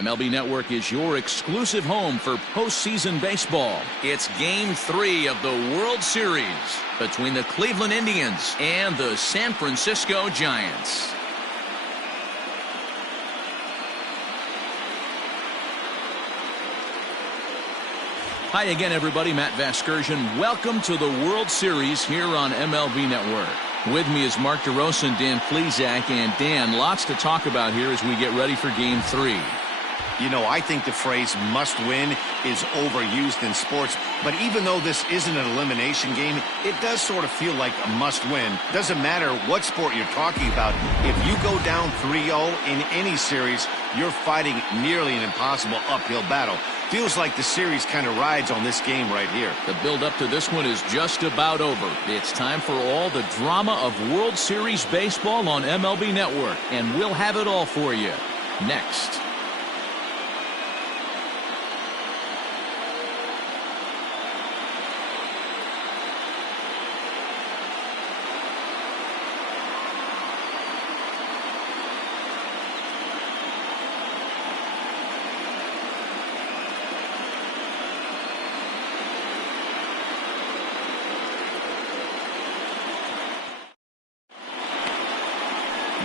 MLB Network is your exclusive home for postseason baseball. It's Game 3 of the World Series between the Cleveland Indians and the San Francisco Giants. Hi again, everybody. Matt Vasgersian. Welcome to the World Series here on MLB Network. With me is Mark DeRosa and Dan Plesac. And Dan, lots to talk about here as we get ready for Game 3. You know, I think the phrase must win is overused in sports, but even though this isn't an elimination game, it does sort of feel like a must win. Doesn't matter what sport you're talking about. If you go down 3-0 in any series, you're fighting nearly an impossible uphill battle. Feels like the series kind of rides on this game right here. The build up to this one is just about over. It's time for all the drama of World Series baseball on MLB Network, and we'll have it all for you next.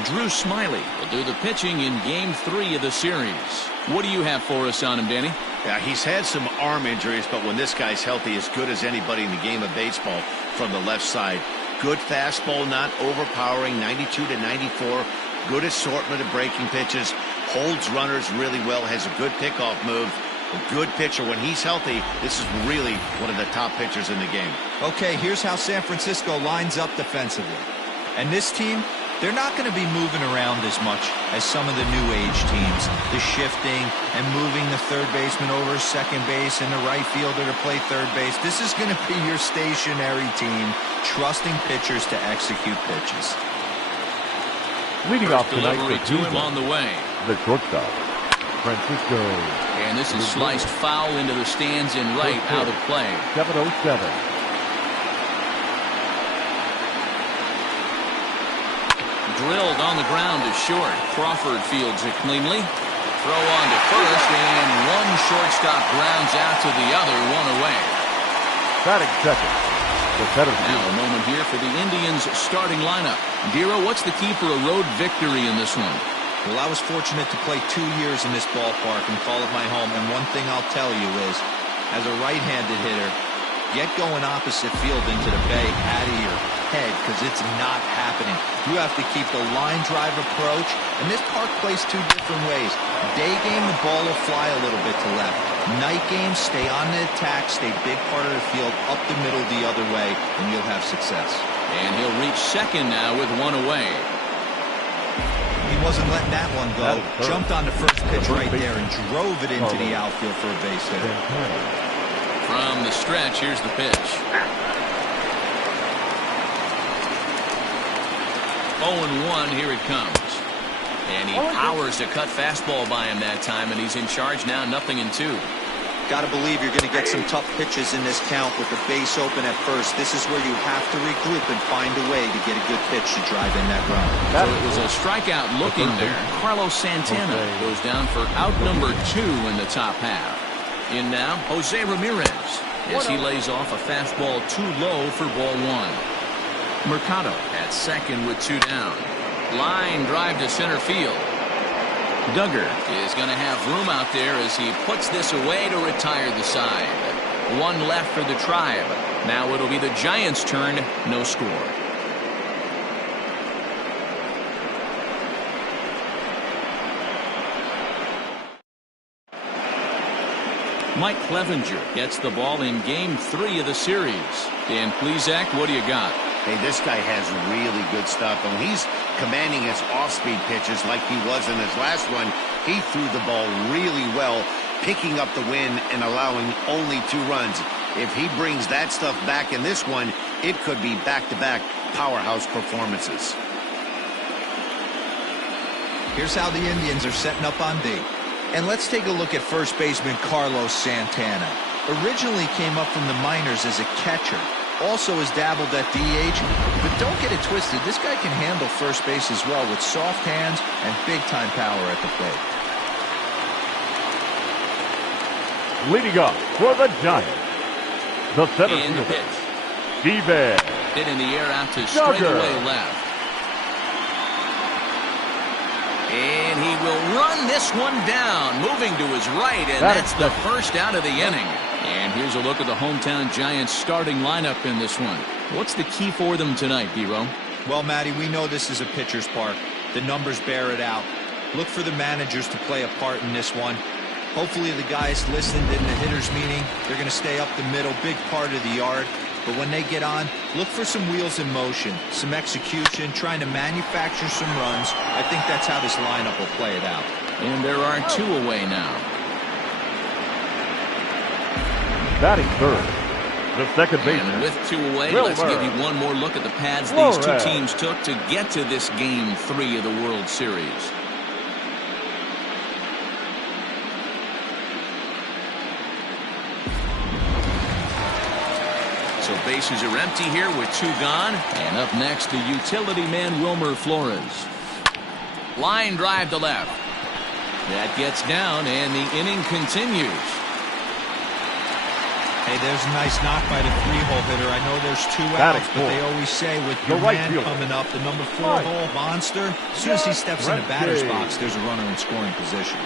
Drew Smyly will do the pitching in Game 3 of the series. What do you have for us on him, Danny? Yeah, he's had some arm injuries, but when this guy's healthy, as good as anybody in the game of baseball from the left side. Good fastball, not overpowering, 92 to 94. Good assortment of breaking pitches. Holds runners really well, has a good pickoff move. A good pitcher. When he's healthy, this is really one of the top pitchers in the game. Okay, here's how San Francisco lines up defensively. And this team, they're not going to be moving around as much as some of the new age teams. The shifting and moving the third baseman over second base and the right fielder to play third base. This is going to be your stationary team, trusting pitchers to execute pitches. Leading off tonight delivery to him on the way. The shortstop, Francisco. And this is sliced foul into the stands and right out of play. 707. Drilled on the ground to short. Crawford fields it cleanly. Throw on to first, and one shortstop grounds out to the other, one away. Batting second, the center field. Now a moment here for the Indians starting lineup. Dero, what's the key for a road victory in this one? Well, I was fortunate to play 2 years in this ballpark and call it my home. And one thing I'll tell you is, as a right-handed hitter, get going opposite field into the bay out of your head, because it's not happening. You have to keep the line drive approach, and this park plays 2 different ways. Day game, the ball will fly a little bit to left. Night game, stay on the attack, stay big part of the field, up the middle the other way, and you'll have success. And he'll reach second now with one away. He wasn't letting that one go. Jumped on the first pitch right there and drove it into the outfield for a base hit. From the stretch, here's the pitch. 0-1, here it comes. And he powers a cut fastball by him that time, and he's in charge now, 0-2. Got to believe you're going to get some tough pitches in this count with the base open at first. This is where you have to regroup and find a way to get a good pitch to drive in that run. So it was a strikeout looking there. Carlos Santana goes down for out number 2 in the top half. In now, Jose Ramirez, as he lays off a fastball too low for ball 1. Mercado at second with 2 down. Line drive to center field. Duggar is going to have room out there as he puts this away to retire the side. 1 left for the Tribe. Now it'll be the Giants' turn. No score. Mike Clevenger gets the ball in Game 3 of the series. Dan Plesac, what do you got? Hey, this guy has really good stuff, and he's commanding his off-speed pitches like he was in his last one. He threw the ball really well, picking up the win and allowing only 2 runs. If he brings that stuff back in this one, it could be back-to-back powerhouse performances. Here's how the Indians are setting up on D. And let's take a look at first baseman Carlos Santana. Originally came up from the minors as a catcher. Also has dabbled at DH, but don't get it twisted. This guy can handle first base as well with soft hands and big-time power at the plate. Leading up for the Giants, the center And the fielder, pitch. Steven Hit in the air out to Duggar. straightaway left. And he will run this one down, moving to his right, and that's the first out of the inning. And here's a look at the hometown Giants starting lineup in this one. What's the key for them tonight, D-Ro? Well, Matty, we know this is a pitcher's park. The numbers bear it out. Look for the managers to play a part in this one. Hopefully the guys listened in the hitters meeting. They're going to stay up the middle, big part of the yard. But when they get on, look for some wheels in motion, some execution, trying to manufacture some runs. I think that's how this lineup will play it out. And there are two away now. batting third. The second And baseman. with two away, Wilmer. let's give you one more look at the paths these two Flores. teams took to get to this Game 3 of the World Series. So bases are empty here with two gone. And up next, the utility man, Wilmer Flores. Line drive to left. That gets down, and the inning continues. Hey, there's a nice knock by the three-hole hitter. I know there's two Batting outs, but fourth. they always say with The your right man fielder. coming up, the number 4 Right. hole monster, as soon as he steps in the batter's Rente. box, there's a runner in scoring position.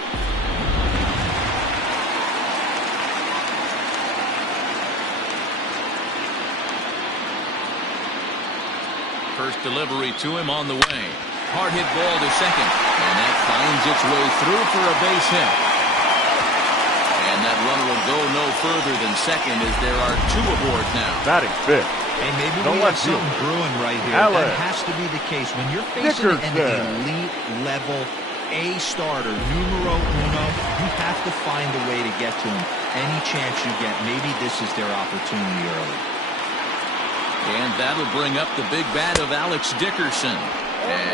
First delivery to him on the way. Hard hit ball to second. And that finds its way through for a base hit. And that runner will go no further than second as there are two aboard now. Batting fifth. Hey, maybe The we have left something fielder. brewing right here. Allen. That has to be the case. When you're facing an Dickerson. elite level A starter, numero uno, you have to find a way to get to him. Any chance you get, maybe this is their opportunity early. And that'll bring up the big bat of Alex Dickerson.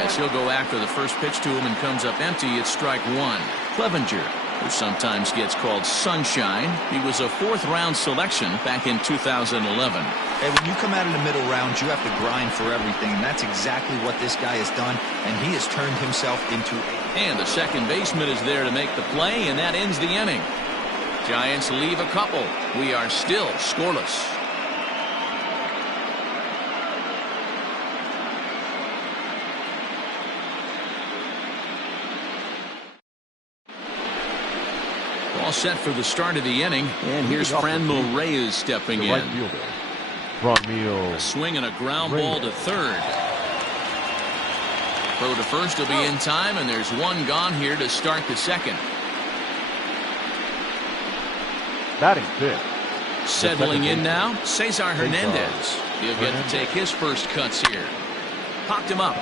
As he'll go after the first pitch to him and comes up empty, it's strike one. Clevenger, who sometimes gets called Sunshine. He was a fourth-round selection back in 2011. Hey, when you come out of the middle rounds, you have to grind for everything. And that's exactly what this guy has done, and he has turned himself into a... And the second baseman is there to make the play, and that ends the inning. Giants leave a couple. We are still scoreless. All set for the start of the inning, and here's Franmil Reyes stepping The in. right fielder. Franmil. A swing and a ground ball to third. Throw to first will be in time, and there's one gone here to start the second. Batting fifth. Settling in now, Cesar Cesar Hernandez. He'll get to Hernandez. take his first cuts here. Popped him up.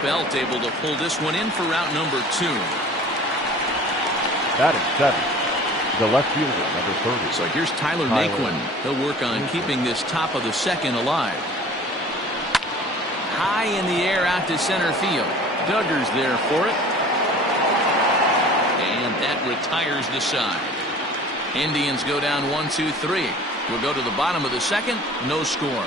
Belt able to pull this one in for route number 2. Batting seventh. The left fielder, number 30. So here's Tyler Naquin. He'll work on keeping this top of the second alive. High in the air out to center field. Duggar's there for it. And that retires the side. Indians go down 1-2-3. We'll go to the bottom of the second. No score.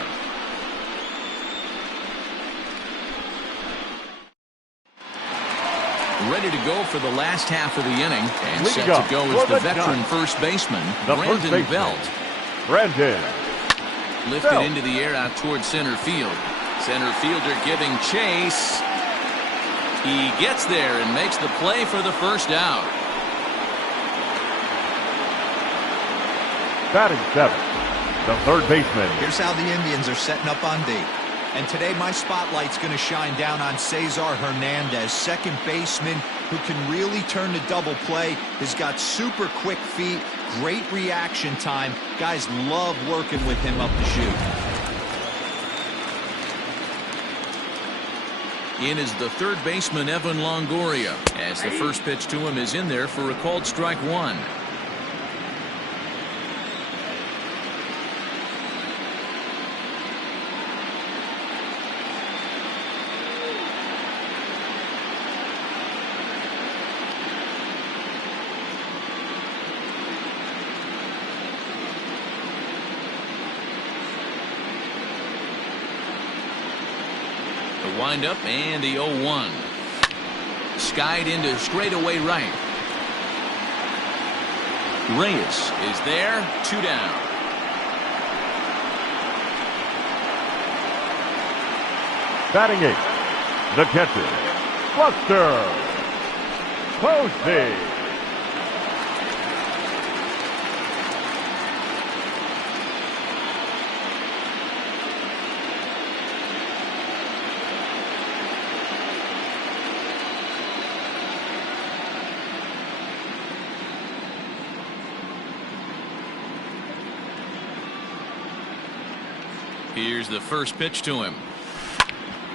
Ready to go for the last half of the inning. And set to go is the veteran first baseman, Brandon Belt. Brandon. Lifted Belt. into the air out towards center field. Center fielder giving chase. He gets there and makes the play for the first out. Batting seventh. The third baseman. Here's how the Indians are setting up on D. And today my spotlight's going to shine down on Cesar Hernandez, second baseman who can really turn the double play. Has got super quick feet, great reaction time. Guys love working with him up the chute. In is the third baseman, Evan Longoria, as the first pitch to him is in there for a called strike one. Wind up and the 0-1. Skied into straightaway right. Reyes is there, 2 down. Batting 8th, the catcher, Buster Posey. Here's the first pitch to him.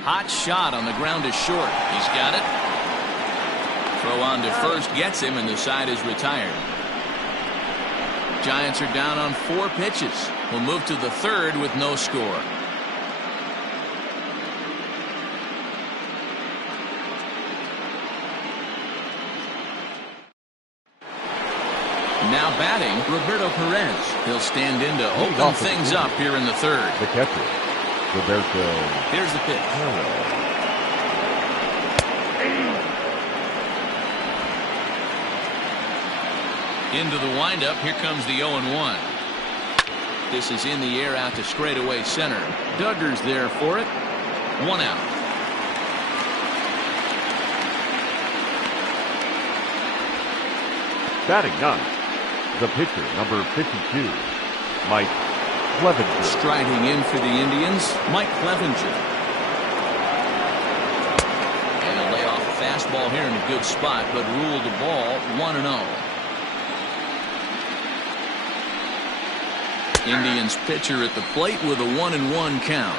Hot shot on the ground is short. He's got it. Throw on to first gets him, and the side is retired. Giants are down on 4 pitches. We'll move to the 3rd with no score. Now batting, Roberto Perez. He'll stand in to open things up here in the 3rd. The catcher, Roberto. Here's the pitch. Into the windup. Here comes the 0-1. This is in the air out to straightaway center. Duggar's there for it. 1 out. Batting 9th, the pitcher, number 52, Mike Clevinger. Striding in for the Indians, Mike Clevinger. And he'll lay off a fastball here in a good spot, but ruled the ball 1-0. Indians pitcher at the plate with a 1-1 count.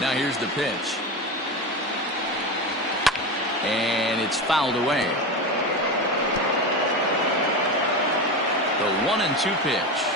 Now here's the pitch. And it's fouled away. The 1-2 pitch.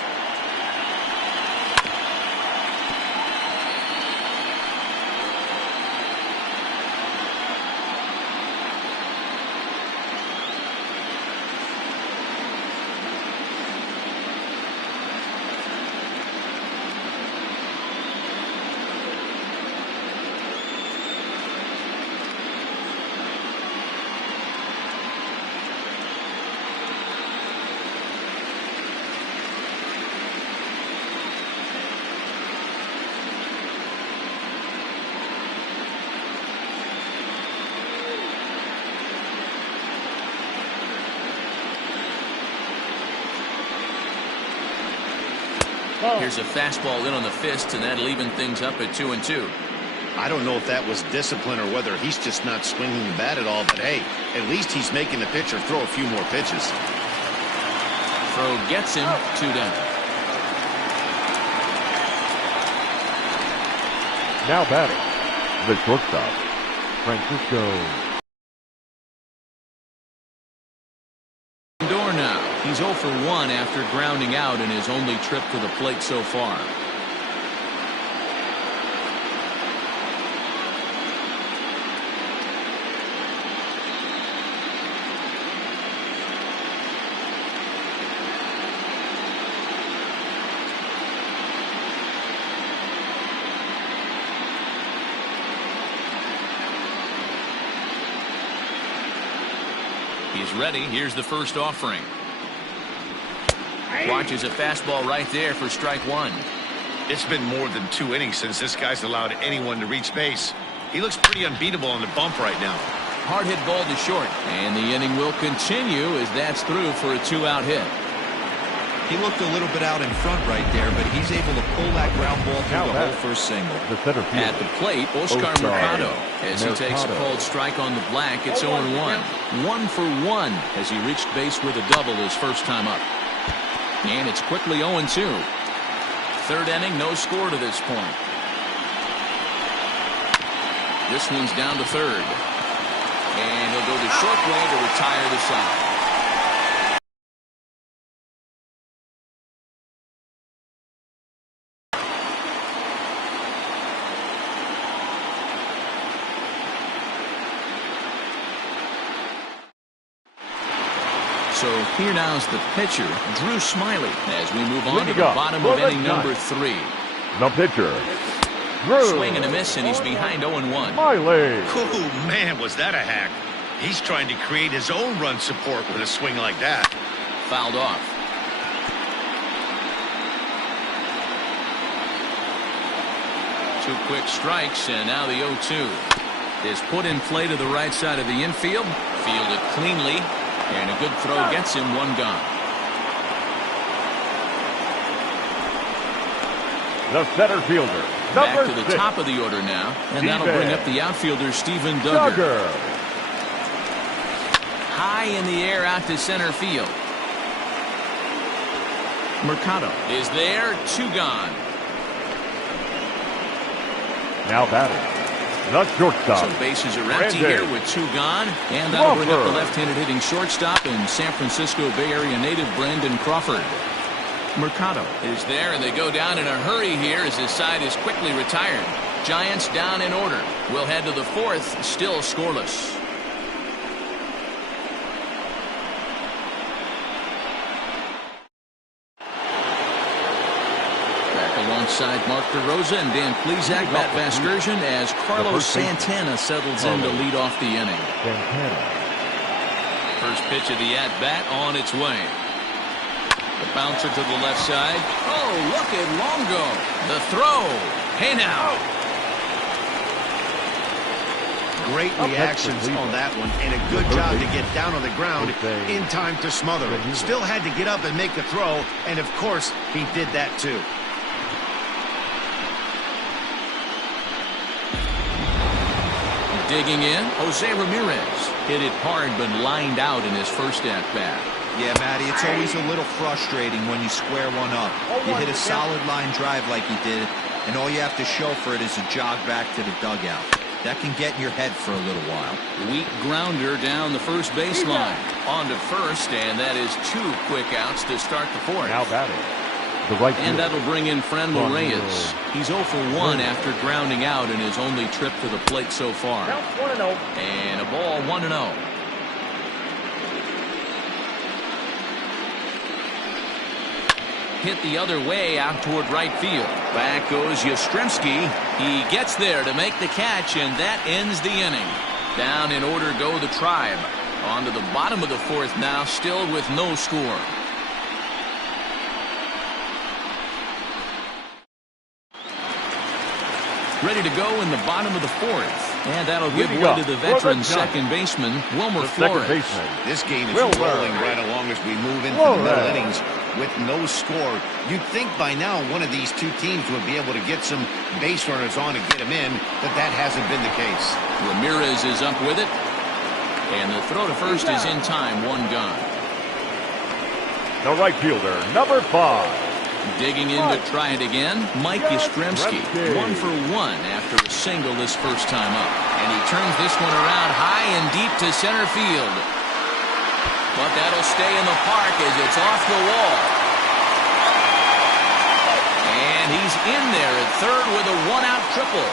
Here's a fastball in on the fist, and that'll even things up at 2-2. I don't know if that was discipline or whether he's just not swinging the bat at all, but hey, at least he's making the pitcher throw a few more pitches. Throw gets him, 2 down. Now batting, the shortstop, Francisco Lindor now. He's 0 for 1 after grounding out in his only trip to the plate so far. He's ready. Here's the first offering. Watches a fastball right there for strike 1. It's been more than 2 innings since this guy's allowed anyone to reach base. He looks pretty unbeatable on the bump right now. Hard hit ball to short. And the inning will continue as that's through for a 2-out hit. He looked a little bit out in front right there, but he's able to pull that ground ball through the whole first single. The center field. At the plate, Oscar Mercado. As he takes a called strike on the black, it's 0-1. 1 for 1 as he reached base with a double his first time up. And it's quickly 0-2. 3rd inning, no score to this point. This one's down to 3rd. And he'll go the short way to retire the side. So here now's the pitcher, Drew Smyly, as we move on to the bottom of inning number 3. The pitcher, Drew. Swing and a miss, and he's behind 0-1. Smyly. Oh, man, was that a hack. He's trying to create his own run support with a swing like that. Fouled off. Two quick strikes, and now the 0-2 is put in play to the right side of the infield. Fielded cleanly, and a good throw gets him one gone. The center fielder, Back to the 6. top of the order now, and that'll bring up the outfielder, Steven Duggar. High in the air out to center field. Mercado is there, 2 gone. Now batting, the shortstop. So bases are empty here with 2 gone, and that'll bring up the left-handed hitting shortstop and San Francisco Bay Area native Brandon Crawford. Mercado is there, and they go down in a hurry here as his side is quickly retired. Giants down in order. We'll head to the 4th, still scoreless. Alongside Mark DeRosa and Dan Plesac, Matt Vasgersian, as Carlos Santana settles in to lead off the inning. First pitch of the at-bat on its way. The bouncer to the left side. Oh, look at Longo. The throw. Hey now. Great reactions on that one, and a good job to get down on the ground in time to smother it. Still had to get up and make the throw, and of course, he did that too. Digging in, Jose Ramirez. Hit it hard, but lined out in his first at-bat. Yeah, Matty, it's always a little frustrating when you square one up. You hit a solid line drive like you did, and all you have to show for it is a jog back to the dugout. That can get in your head for a little while. Weak grounder down the first baseline. On to first, and that is 2 quick outs to start the 4th. Now batting, the right and fielder. that'll bring in Franmil Reyes. He's 0 for 1 after grounding out in his only trip to the plate so far. And a ball 1-0. Hit the other way out toward right field. Back goes Yastrzemski. He gets there to make the catch, and that ends the inning. Down in order go the Tribe. On to the bottom of the 4th now, still with no score. Ready to go in the bottom of the 4th. And that'll give way to the veteran second baseman, Wilmer Flores. This game is rolling right along as we move into the middle innings with no score. You'd think by now one of these two teams would be able to get some base runners on and get them in, but that hasn't been the case. Ramirez is up with it. And the throw to first is in time, 1 gone. The right fielder, number 5. Digging in to try it again, Mike Yastrzemski. 1 for 1 after a single this first time up. And he turns this one around high and deep to center field. But that'll stay in the park as it's off the wall. And he's in there at third with a 1-out triple.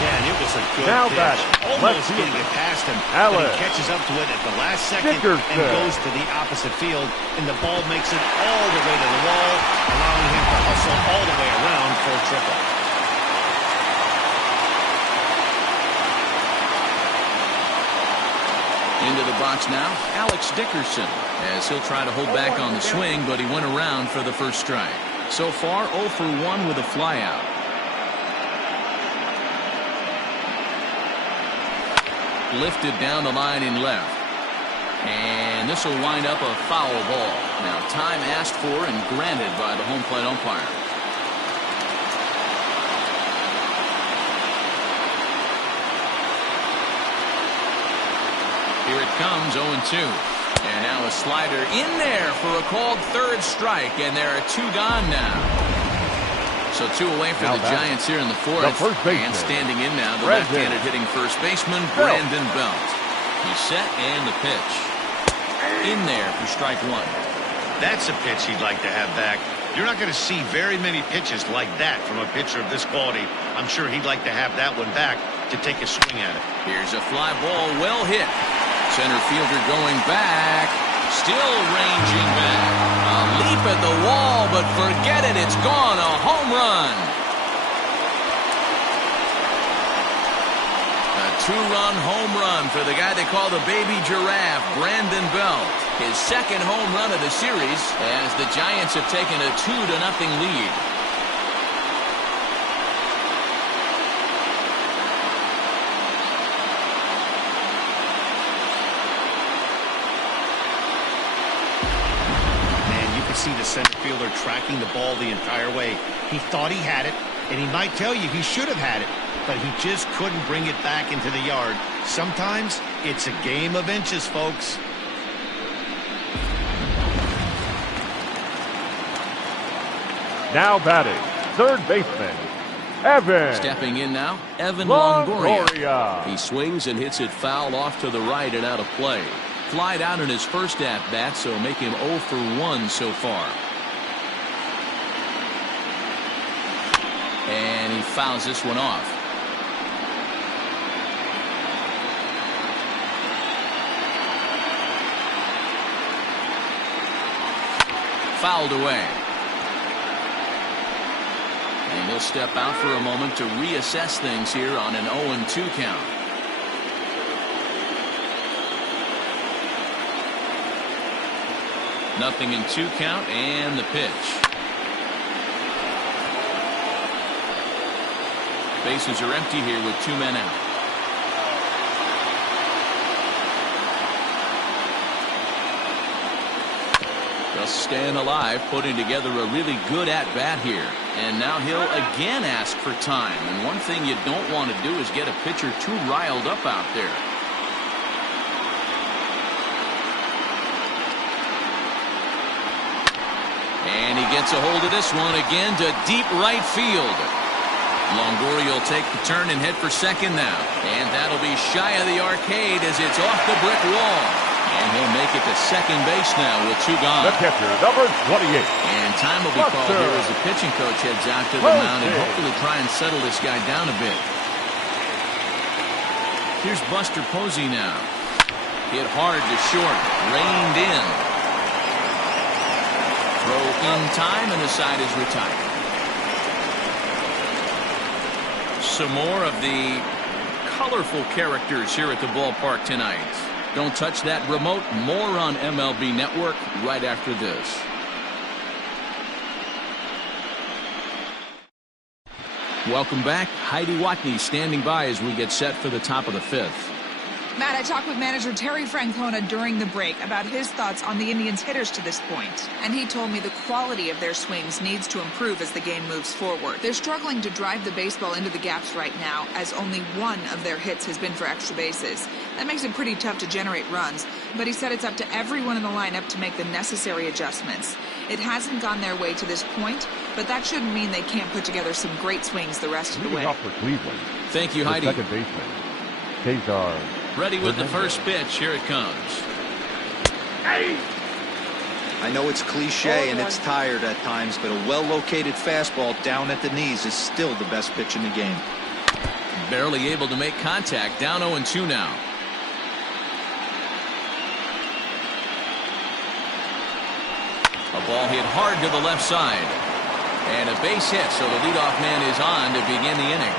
Yeah, and it was a good pitch. Almost getting it past him. But he catches up to it at the last second and goes to the opposite field. And the ball makes it all the way to the wall, allowing him to hustle all the way around for a triple. Into the box now, Alex Dickerson, as he'll try to hold back on the swing, but he went around for the first strike. So far, 0 for 1 with a flyout. Lifted down the line in left. And this will wind up a foul ball. Now, time asked for and granted by the home plate umpire. Here it comes, 0-2. And now a slider in there for a called third strike, and there are 2 gone now. So 2 away for Now the Giants here in the fourth. The first baseman. And standing in now, the Brandon left-handed hitting first baseman, Belt. Brandon Belt. He's set and the pitch. In there for strike 1. That's a pitch he'd like to have back. You're not going to see very many pitches like that from a pitcher of this quality. I'm sure he'd like to have that one back to take a swing at it. Here's a fly ball, well hit. Center fielder going back. Still ranging back. A leap at the wall, but forget it. It's gone. A home run. A 2-run home run for the guy they call the baby giraffe, Brandon Belt. His second home run of the series as the Giants have taken a 2-0 lead. See the center fielder tracking the ball the entire way. He thought he had it, and he might tell you he should have had it, but he just couldn't bring it back into the yard. Sometimes it's a game of inches, folks. Now batting, third baseman, Evan. Stepping in now, Evan Longoria. Longoria. He swings and hits it foul off to the right and out of play. Flied out in his first at-bat, so make him 0 for 1 so far. And he fouls this one off. Fouled away. And he'll step out for a moment to reassess things here on an 0-2 count. Nothing in 2 count and the pitch. Bases are empty here with 2 men out. Just staying alive, putting together a really good at-bat here. And now he'll again ask for time. And one thing you don't want to do is get a pitcher too riled up out there. And he gets a hold of this one again to deep right field. Longoria will take the turn and head for second now. And that'll be shy of the arcade as it's off the brick wall. And he'll make it to second base now with 2 gone. The catcher, number 28. And time will be called here as the pitching coach heads out to the mound and hopefully try and settle this guy down a bit. Here's Buster Posey now. Hit hard to short. Reined in. Throw in time, and the side is retired. Some more of the colorful characters here at the ballpark tonight. Don't touch that remote. More on MLB Network right after this. Welcome back. Heidi Watney standing by as we get set for the top of the 5th. Matt, I talked with manager Terry Francona during the break about his thoughts on the Indians' hitters to this point. And he told me the quality of their swings needs to improve as the game moves forward. They're struggling to drive the baseball into the gaps right now, as only 1 of their hits has been for extra bases. That makes it pretty tough to generate runs, but he said it's up to everyone in the lineup to make the necessary adjustments. It hasn't gone their way to this point, but that shouldn't mean they can't put together some great swings the rest of the way. Off for Cleveland. Thank you, Heidi. Second baseman, Cesar. Ready with the first pitch. Here it comes. I know it's cliche and it's tired at times, but a well-located fastball down at the knees is still the best pitch in the game. Barely able to make contact. Down 0-2 now. A ball hit hard to the left side. And a base hit, so the leadoff man is on to begin the inning.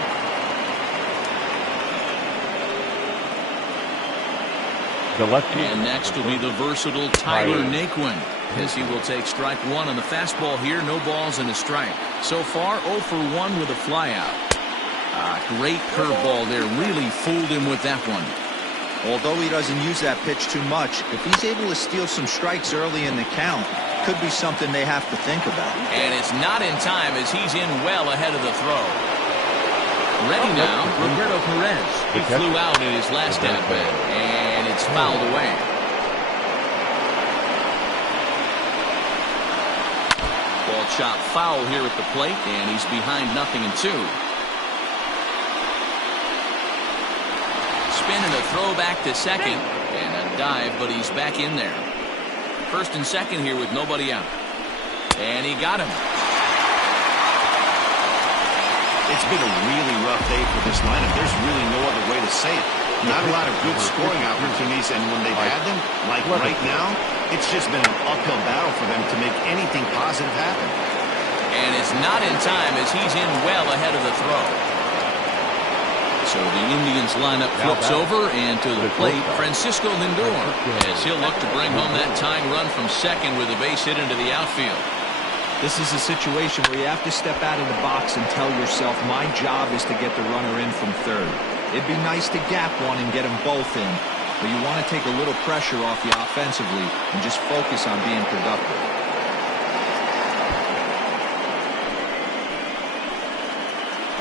And next will be the versatile Tyler Naquin, as he will take strike 1 on the fastball here. No balls and a strike. So far 0 for 1 with a flyout. Great curveball there. Really fooled him with that one. Although he doesn't use that pitch too much, if he's able to steal some strikes early in the count, could be something they have to think about. And it's not in time as he's in well ahead of the throw. Ready now, Roberto Perez. He flew out in his last at-bat, and it's fouled away. Ball Called chop foul here at the plate, and he's behind 0-2. Spin and a throw back to second, and a dive, but he's back in there. First and second here with nobody out. And he got him. It's been a really rough day for this lineup. There's really no other way to say it. Not a lot of good scoring opportunities, and when they've had them, like right now, it's just been an uphill battle for them to make anything positive happen. And it's not in time as he's in well ahead of the throw. So the Indians lineup flips over, and to the plate, Francisco Lindor, as he'll look to bring home that tying run from second with a base hit into the outfield. This is a situation where you have to step out of the box and tell yourself, my job is to get the runner in from third. It'd be nice to gap one and get them both in, but you want to take a little pressure off you offensively and just focus on being productive.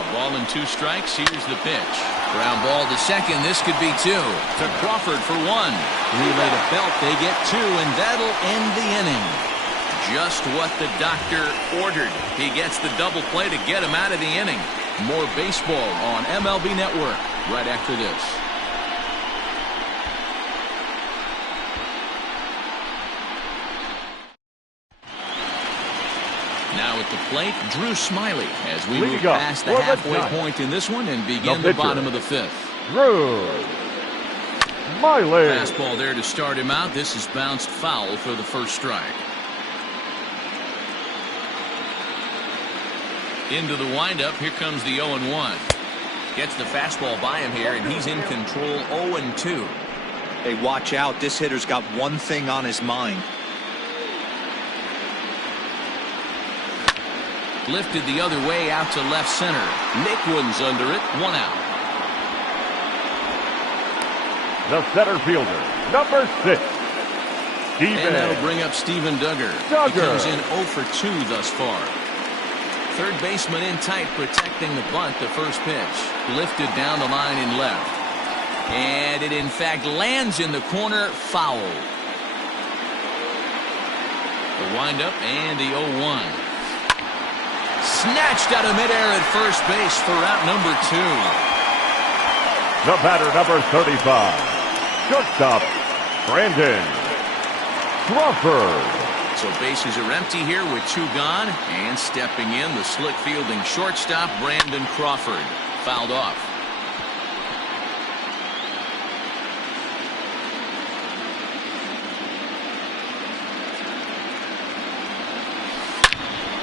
A ball and 2 strikes. Here's the pitch. Ground ball to second. This could be 2. To Crawford for 1. Relay to Belt. They get 2, and that'll end the inning. Just what the doctor ordered. He gets the double play to get him out of the inning. More baseball on MLB Network right after this. Now at the plate, Drew Smyly as we move past the halfway point in this one and begin the bottom of the 5th. Drew Smyly. Fastball there to start him out. This is bounced foul for the first strike. Into the windup. Here comes the 0-1. Gets the fastball by him here, and he's in control. 0-2. Hey, watch out. This hitter's got one thing on his mind. Lifted the other way out to left center. Nick Wooden's under it. 1 out. The center fielder, number 6. And that'll bring up Steven Duggar. He comes in 0 for 2 thus far. Third baseman in tight, protecting the bunt. The first pitch lifted down the line in left, and it in fact lands in the corner. Foul. The windup and the 0-1. Snatched out of midair at first base for out number 2. The batter, number 35, shortstop Brandon Crawford. So bases are empty here with 2 gone, and stepping in the slick fielding shortstop Brandon Crawford. Fouled off.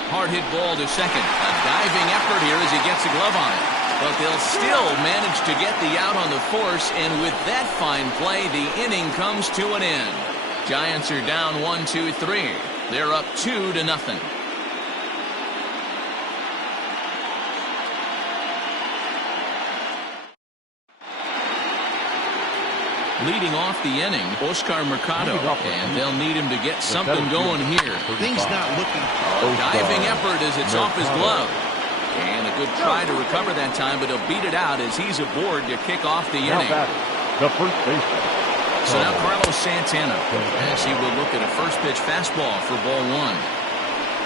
Hard hit ball to second. A diving effort here as he gets a glove on it. But they'll still manage to get the out on the force, and with that fine play, the inning comes to an end. Giants are down 1-2-3. They're up 2-0. Leading off the inning, Oscar Mercado, and they'll need him to get something going here. Things not looking. Diving effort as it's off his glove. And a good try to recover that time, but he'll beat it out as he's aboard to kick off the inning. The first baseman. So now Carlos Santana as he will look at a first pitch fastball for ball 1.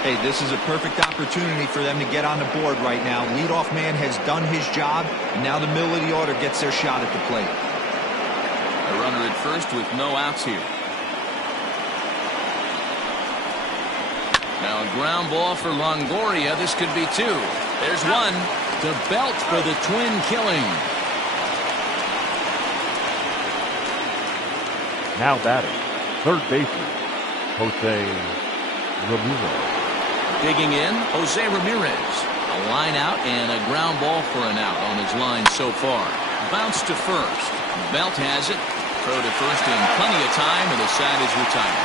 Hey, this is a perfect opportunity for them to get on the board right now. Leadoff man has done his job, and now the middle of the order gets their shot at the plate. A runner at first with no outs here. Now a ground ball for Longoria. This could be 2. There's 1 to Belt for the twin killing. Now batting, third baseman, Jose Ramirez. Digging in, Jose Ramirez. A line out and a ground ball for an out on his line so far. Bounce to first. Belt has it. Throw to first in plenty of time, and the side is retired.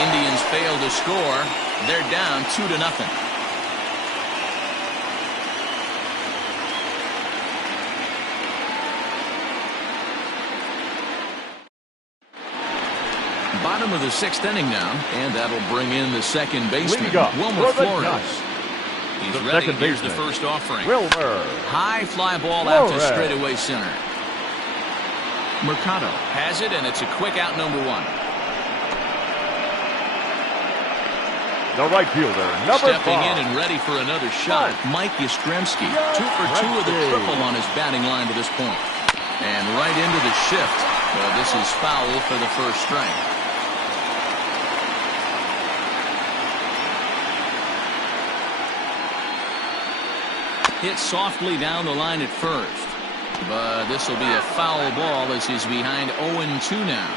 Indians fail to score. They're down 2-0. Bottom of the 6th inning now, and that'll bring in the second baseman, Wilmer Flores. He's ready. Here's the first offering. Wilmer. High fly ball out to straightaway center. Mercado has it, and it's a quick out, number 1. the right fielder, number 5. Stepping in and ready for another shot, Mike Yastrzemski. 2 for 2 with a triple on his batting line to this point. And right into the shift. Well, this is foul for the first strike. Hit softly down the line at first. But this will be a foul ball as he's behind 0-2 now.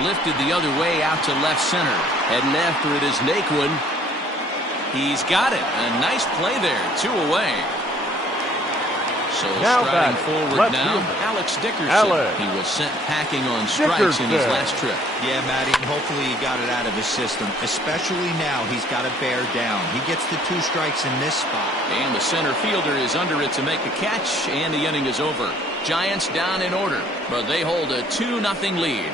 Lifted the other way out to left center. Heading after it is Naquin. He's got it. A nice play there. 2 away. So now striding forward now, fielder. Alex Dickerson. He was sent packing on strikes in his last trip. Yeah, Matty, and hopefully he got it out of his system. Especially now, he's got to bear down. He gets the 2 strikes in this spot. And the center fielder is under it to make the catch, and the inning is over. Giants down in order, but they hold a 2-0 lead.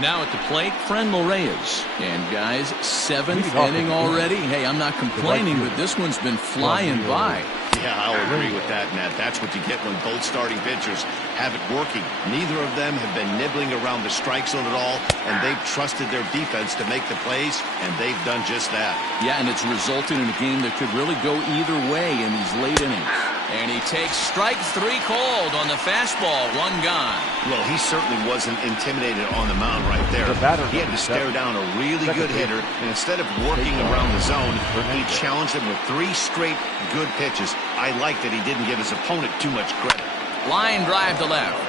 Now at the plate, Franmil Reyes. And guys, 7th inning already. Hey, I'm not complaining, but this one's been flying by. Yeah, I'll agree with that, Matt. That's what you get when both starting pitchers have it working. Neither of them have been nibbling around the strike zone at all, and they've trusted their defense to make the plays, and they've done just that. Yeah, and it's resulted in a game that could really go either way in these late innings. And he takes strike 3 called on the fastball. 1 gone. Well, he certainly wasn't intimidated on the mound right there. He had to stare down a really good hitter, and instead of working around the zone, he challenged him with 3 straight good pitches. I like that he didn't give his opponent too much credit. Line drive to left.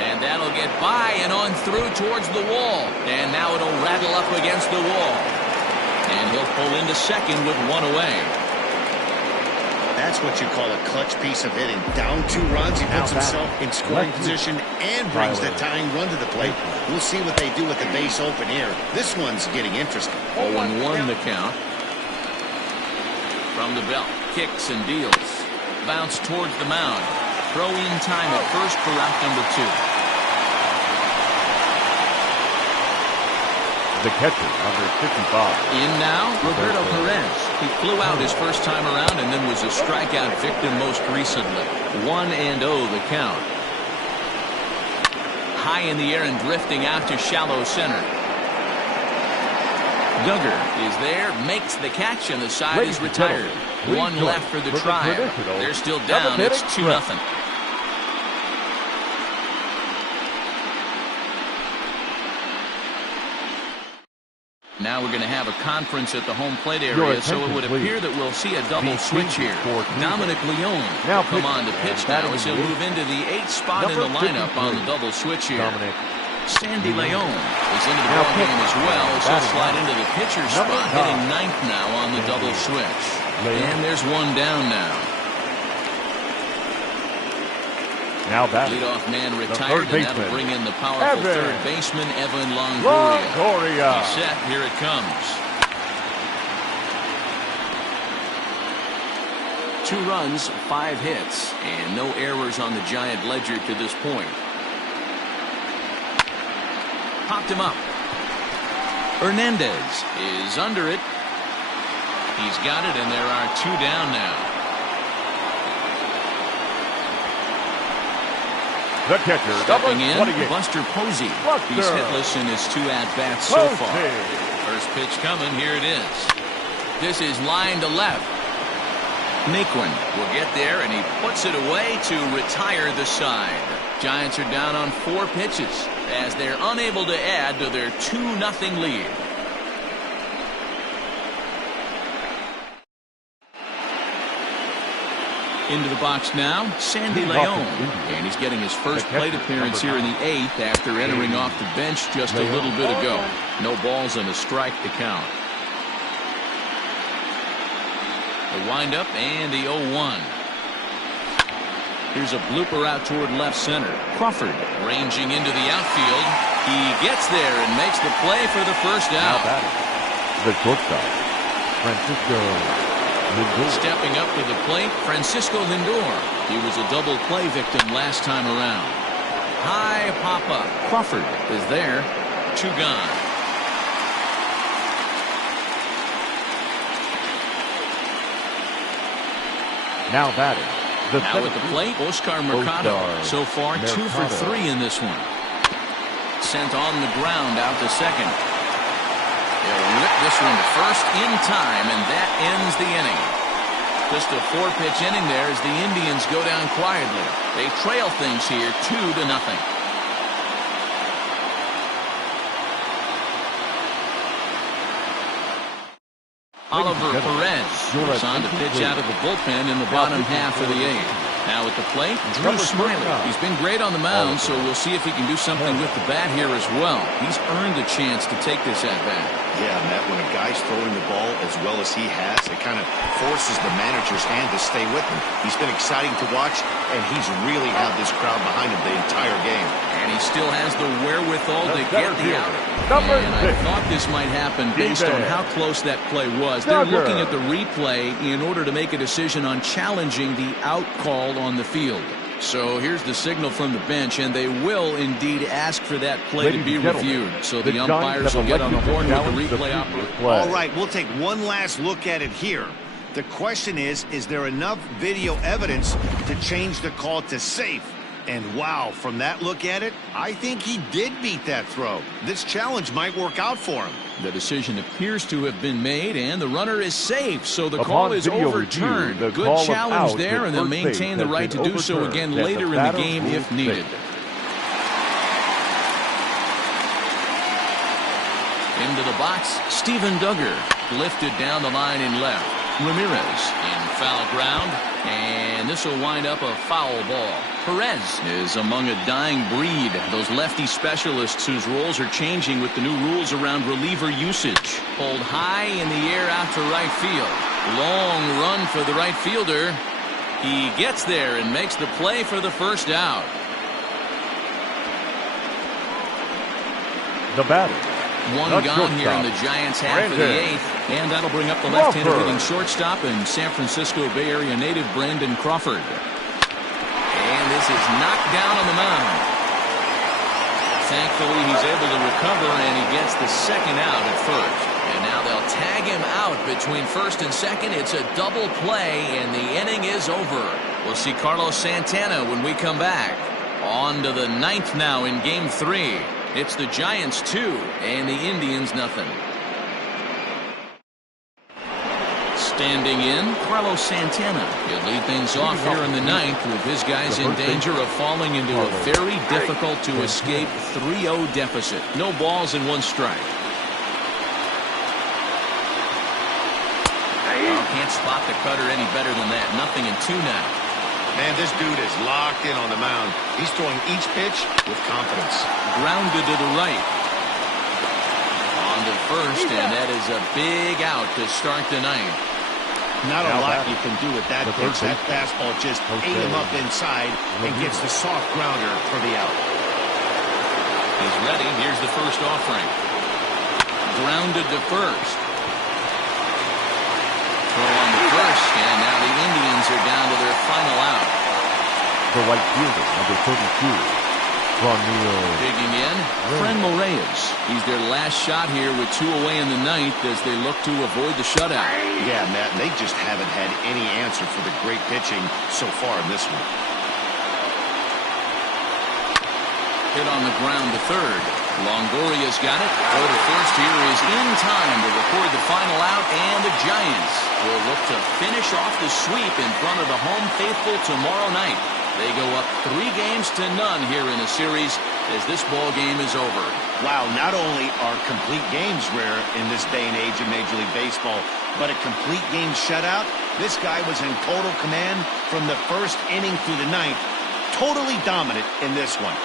And that'll get by and on through towards the wall. And now it'll rattle up against the wall. And he'll pull into second with 1 away. That's what you call a clutch piece of hitting. Down 2 runs, he puts himself in scoring position and brings the tying run to the plate. We'll see what they do with the base open here. This one's getting interesting. 0-1 the count. From the belt, kicks and deals. Bounce towards the mound. Throw in time at first for out number 2. The catcher, number 55. In now, Roberto Perez. He flew out his first time around and then was a strikeout victim most recently. 1-0 the count. High in the air and drifting out to shallow center. Duggar is there, makes the catch, and the side is retired. 1 left for the Tribe. They're still down. It's 2-0. Now we're going to have a conference at the home plate area, so it would appear that we'll see a double switch here. Dominic Leone will come on to pitch now as he'll move into the 8th spot in the lineup on the double switch here. Sandy Leone is into the ballgame as well, as he'll slide into the pitcher's spot, hitting 9th now on the double switch. And there's 1 down now. Now batting. Leadoff man retired, and that'll bring in the powerful third baseman, Evan Longoria. He's set. Here it comes. 2 runs, 5 hits, and no errors on the Giant ledger to this point. Popped him up. Hernandez is under it. He's got it, and there are 2 down now. The catcher, stepping in, 28. Buster Posey. He's hitless in his 2 at-bats so far. First pitch coming. Here it is. This is line to left. Naquin will get there, and he puts it away to retire the side. Giants are down on 4 pitches as they're unable to add to their 2-0 lead. Into the box now, Sandy Leone. And he's getting his first plate appearance here in the 8th after entering off the bench just a little bit ago. No balls and a strike to count. The windup and the 0-1. Here's a blooper out toward left center. Crawford ranging into the outfield. He gets there and makes the play for the first out. The shortstop, Francisco Lindor. Stepping up to the plate, Francisco Lindor. He was a double play victim last time around. High pop-up. Crawford is there. 2 gone. Now batting, Now at the plate, Oscar Mercado. So far, 2 for 3 in this one. Sent on the ground out to second. They'll rip this one to first in time, and that ends the inning. Just a 4-pitch inning there as the Indians go down quietly. They trail things here 2-0. Oliver Perez is on to pitch out of the bullpen in the bottom half of the 8th. Now at the plate, Drew Smyly. He's been great on the mound, so we'll see if he can do something with the bat here as well. He's earned a chance to take this at-bat. Yeah, Matt, when a guy's throwing the ball as well as he has, it kind of forces the manager's hand to stay with him. He's been exciting to watch, and he's really had this crowd behind him the entire game. And he still has the wherewithal to get the out. And I thought this might happen based on how close that play was. They're looking at the replay in order to make a decision on challenging the out call on the field. So here's the signal from the bench, and they will indeed ask for that play to be reviewed. So the umpires will get on the horn with the replay operator. All right, we'll take one last look at it here. The question is there enough video evidence to change the call to safe? And wow, from that look at it, I think he did beat that throw. This challenge might work out for him. The decision appears to have been made, and the runner is safe, so the call is overturned. Good challenge there, and they'll maintain the right to do so again later in the game if needed. Into the box, Steven Duggar lifted down the line in left. Ramirez in foul ground, and this will wind up a foul ball. Perez is among a dying breed, those lefty specialists whose roles are changing with the new rules around reliever usage. Pulled high in the air out to right field. Long run for the right fielder. He gets there and makes the play for the first out. The batter. One gone here in the Giants' half of the 8th, and that'll bring up the left-handed hitting shortstop and San Francisco Bay Area native Brandon Crawford. And this is knocked down on the mound. Thankfully, he's able to recover, and he gets the second out at first. And now they'll tag him out between first and second. It's a double play, and the inning is over. We'll see Carlos Santana when we come back. On to the 9th now in Game 3. It's the Giants 2 and the Indians nothing. Standing in, Carlos Santana. He'll lead things off here in the 9th with his guys in danger of falling into a very difficult to escape 3-0 deficit. No balls and 1 strike. Can't spot the cutter any better than that. 0-2 now. Man, this dude is locked in on the mound. He's throwing each pitch with confidence. Grounded to the right. On to first, and that is a big out to start the 9th. Not a lot you can do with that pitch. That fastball just ate him up inside and gets the soft grounder for the out. He's ready. Here's the first offering. Grounded to first. Throw on the first, and now the Indians are down to their final out. The right fielder, number 32. Digging in, Franmil Reyes. He's their last shot here with 2 away in the 9th as they look to avoid the shutout. Yeah, Matt, they just haven't had any answer for the great pitching so far in this one. Hit on the ground to third. Longoria's got it. Throw to first here is in time to record the final out, and the Giants will look to finish off the sweep in front of the home faithful tomorrow night. They go up 3-0 here in the series as this ball game is over. Wow, not only are complete games rare in this day and age of Major League Baseball, but a complete game shutout. This guy was in total command from the first inning through the 9th. Totally dominant in this one.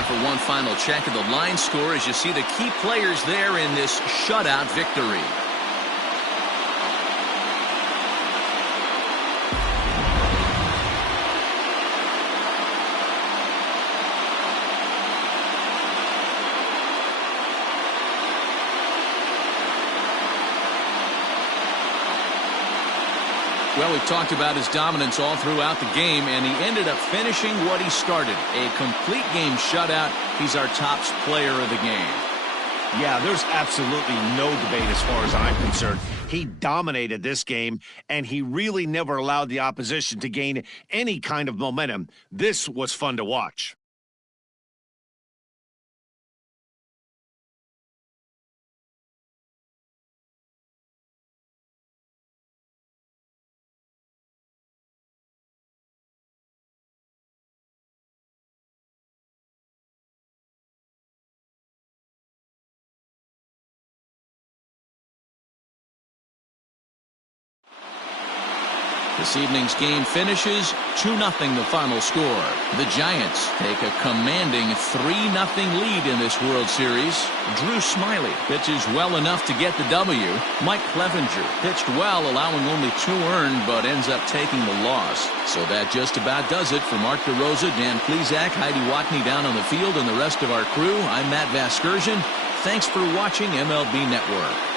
For one final check of the line score as you see the key players there in this shutout victory. Well, we've talked about his dominance all throughout the game, and he ended up finishing what he started. A complete game shutout. He's our top player of the game. Yeah, there's absolutely no debate as far as I'm concerned. He dominated this game, and he really never allowed the opposition to gain any kind of momentum. This was fun to watch. This evening's game finishes 2-0 the final score. The Giants take a commanding 3-0 lead in this World Series. Drew Smyly pitches well enough to get the W. Mike Clevenger pitched well, allowing only 2 earned, but ends up taking the loss. So that just about does it for Mark DeRosa, Dan Plesac, Heidi Watney down on the field, and the rest of our crew. I'm Matt Vasgersian. Thanks for watching MLB Network.